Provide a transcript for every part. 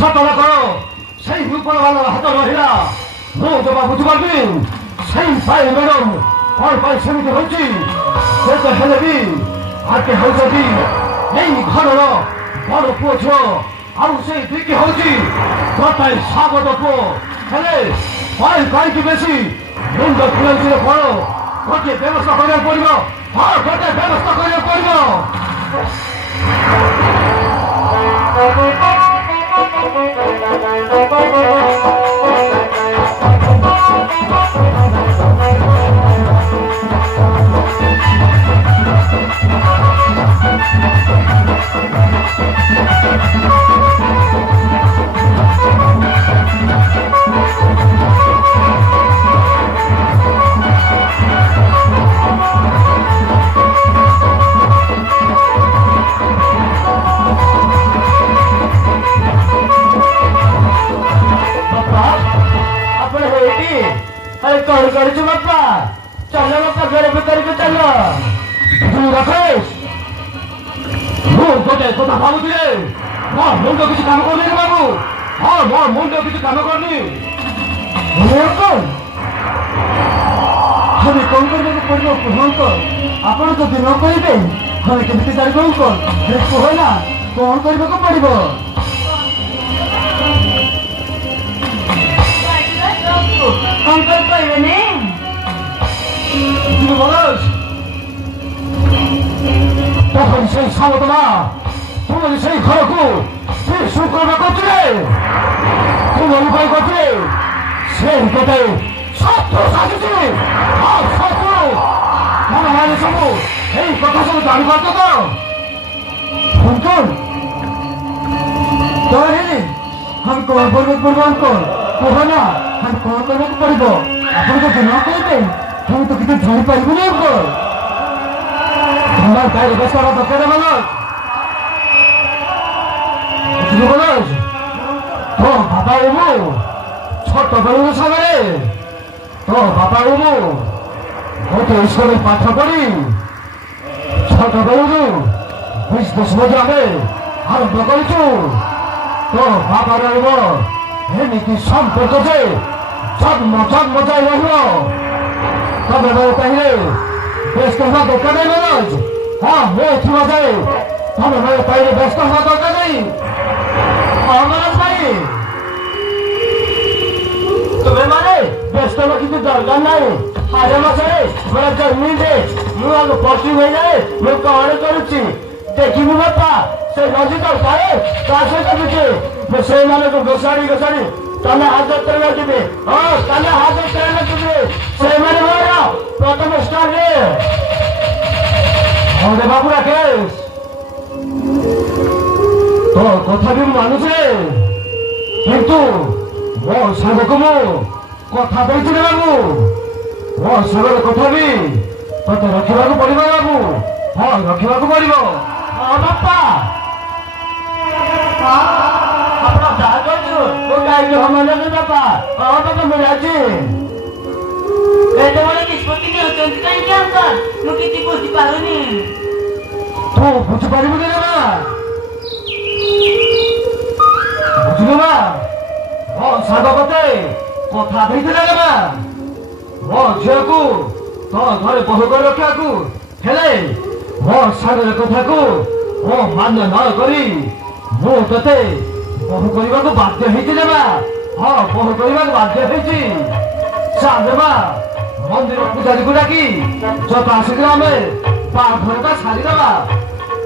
ସତର କର ସେଇ ଉପରବାଲାର ହାତ ରହିଲା ମୁଁ ଜମା ବୁଝିପାରିବି ସେଇ ଭାଇ ମ୍ୟାଡମ କଣ ପାଇଁ ସେମିତି ହଉଛି ଯେତେ ହେଲେ ବି ଆଗେ ହଉଛନ୍ତି ଏଇ ଘରର ବଡ ପୁଅ ଝିଅ ଆଉ ସେଇ ଦିକି ହଉଛି ଗୋଟାଏ ସାବତ ପୁଅ ହେଲେ ଭାଇ କାହିଁକି ବେଶୀ ମୁଣ୍ଡ ଫୁଲାଉଛି କଣ ଗୋଟିଏ ବ୍ୟବସ୍ଥା କରିବାକୁ ପଡିବ ହଁ ଗୋଟିଏ ବ୍ୟବସ୍ଥା କରିବାକୁ ପଡିବ बापा चलो बापा घर भीतर को चलो राकेश गोटे कथा भावुची मो मुंड किसी काम करनी बाबू हाँ मो मुंड किसी काम करनी हमें कौन करने पड़ो कहत आपण जदि न कहे हमें केमती जान कहना कौन करने को पड़ो अंकल कहने तখন সেই সাবতনা তোমার সেই ঘরকু সে শুক্রবার করছিলে তোমার উপায় করছে সেই কথা শত্রু সাজিছে আর শত্রু মনে হয় সবু এই কথা সব জানিবার তো অঙ্কল তাহলে हम कौन करने पड़ो अंकल कहना हम कौन करने पड़ो आप न कहे हम तो किसी जानी पारू नहीं अंकल हमारे गाड़ी बस करा दरकार मनोज मनोज तो बाबा मु छोट बेलू सागर तो बाबा मु गोटे स्कूल पाठ पढ़ी छोट बेलू 20 बजे आगे आरंभ करूँ तो बाबा रमिति संपर्क जे जन्म जन्म जाए तबे चाहिए व्यस्त हवा दरकार नहीं मनोज हाँ मैं थोड़ा जाए तबे चाहिए व्यस्त हवा दरकार नहीं हाँ मनोज भाई तुम्हें माने व्यस्त हवा किसी दरकार नहीं आगे मसरे मेरा जन्मी दे मुझे पश्चिम हो जाए मैं कौन करुच्ची देखी बापा से नदी तो पाए से घोषाड़ी घोषाड़ी तमें हाजर करना तुम्हें हाँ तमें हाजर करना तुम्हें से प्रथम स्टार रे अरे बाबू राकेश तो कथा भी मानु किंतु मो साग को मु कथा देती बाबू मो सागर कथा भी ते रखा पड़ो बाबू हाँ रखा पड़ो हाँ बापा बापा हाँ बापा मिला निष्पत्ति कहीं अंकल मुझे बुझी पारुनी तू बुझीपार बुझल मो साग कते कथा मो झील को तो घरे बहु कर रखा हेले मो सागर कथा को मो मान्य न करी मु ते बहु करने को बाध्य हाँ बहु करने को बाध्य मंदिर पूजारी को डाकी जता शीघ्र आम बाघरटा छाड़ीदे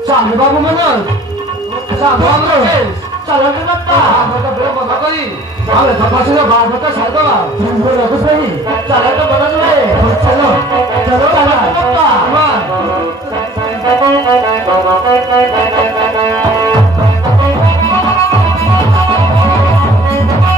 चल बाबू मनोज चल बंद करी जता शीघ्र बाघरटा छाड़ीदे चल मनोज भाई चल